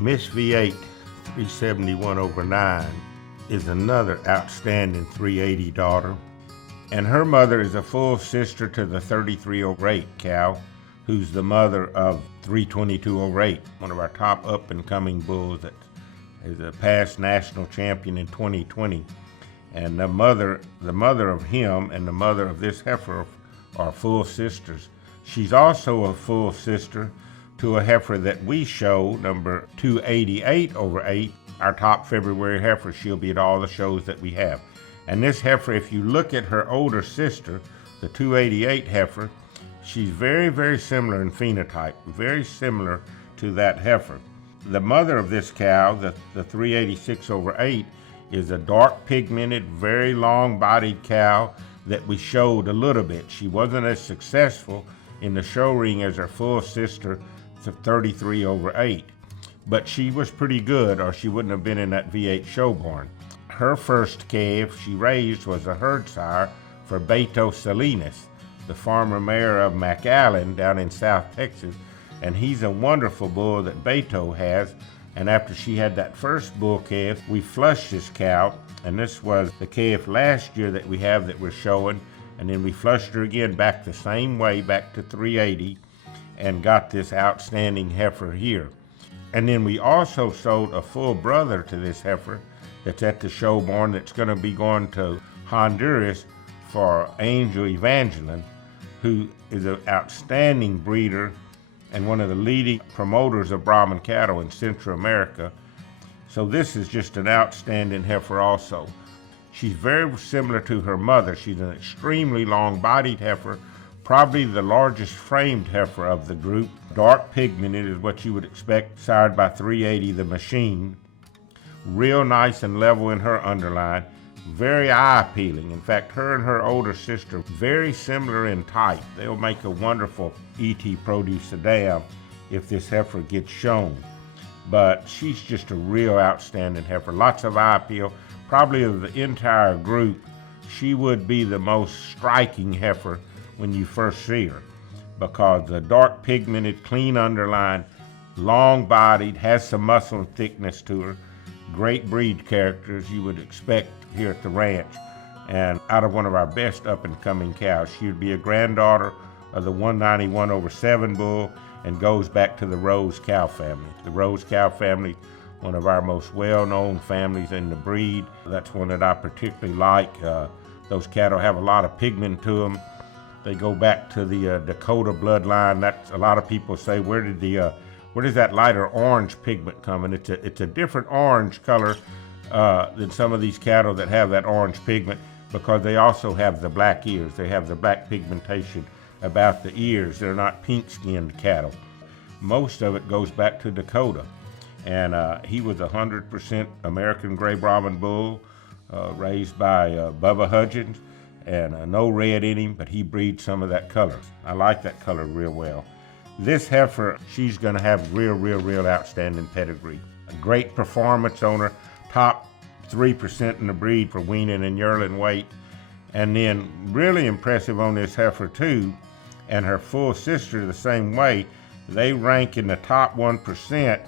Miss V8 371 over 9 is another outstanding 380 daughter, and her mother is a full sister to the 33 over 8 cow, who's the mother of 322 over 8, one of our top up-and-coming bulls that is a past national champion in 2020. And the mother of him and the mother of this heifer are full sisters. She's also a full sister to a heifer that we show, number 288 over 8, our top February heifer. She'll be at all the shows that we have. And this heifer, if you look at her older sister, the 288 heifer, she's very, very similar in phenotype, very similar to that heifer. The mother of this cow, the 386 over 8, is a dark pigmented, very long-bodied cow that we showed a little bit. She wasn't as successful in the show ring as her full sister, the 33 over 8, but she was pretty good, or she wouldn't have been in that V8 show barn. Her first calf she raised was a herd sire for Beto Salinas, the farmer mayor of McAllen down in South Texas, and he's a wonderful bull that Beto has. And after she had that first bull calf, we flushed this cow, and this was the calf last year that we have that we're showing, and then we flushed her again back the same way, back to 380, and got this outstanding heifer here. And then we also sold a full brother to this heifer that's at the show barn, that's going to be going to Honduras for Angel Evangeline, who is an outstanding breeder and one of the leading promoters of Brahman cattle in Central America. So this is just an outstanding heifer also. She's very similar to her mother. She's an extremely long-bodied heifer, probably the largest framed heifer of the group. Dark pigmented is what you would expect, sired by 380 the machine. Real nice and level in her underline, very eye-appealing. In fact, her and her older sister, very similar in type. They'll make a wonderful E.T. produce sedan if this heifer gets shown. But she's just a real outstanding heifer. Lots of eye appeal. Probably of the entire group, she would be the most striking heifer when you first see her, because the dark pigmented, clean underline, long-bodied, has some muscle and thickness to her. Great breed characters you would expect here at the ranch, and out of one of our best up-and-coming cows. She would be a granddaughter of the 191 over 7 bull and goes back to the Rose cow family. The Rose cow family, one of our most well-known families in the breed. That's one that I particularly like. Those cattle have a lot of pigment to them. They go back to the Dakota bloodline. That's, a lot of people say, where does that lighter orange pigment come? And it's a different orange color than some of these cattle that have that orange pigment, because they also have the black ears. They have the black pigmentation about the ears. They're not pink-skinned cattle. Most of it goes back to Dakota. And he was 100% American Gray Brahman bull, raised by Bubba Hudgens, and no red in him, but he breeds some of that color. I like that color real well. This heifer, she's gonna have real outstanding pedigree. A great performance on her, top 3% in the breed for weaning and yearling weight. And then really impressive on this heifer too, and her full sister the same way. They rank in the top 1%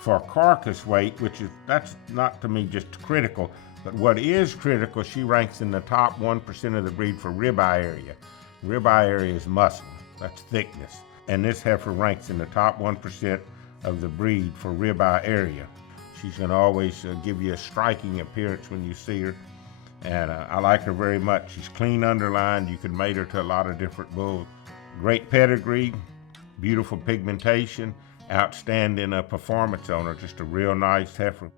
for carcass weight, that's not to me just critical, but what is critical, she ranks in the top 1% of the breed for ribeye area. Ribeye area is muscle, that's thickness. And this heifer ranks in the top 1% of the breed for ribeye area. She's gonna always give you a striking appearance when you see her. And I like her very much. She's clean underlined. You can mate her to a lot of different bulls. Great pedigree, beautiful pigmentation, outstanding performance on her. Just a real nice heifer.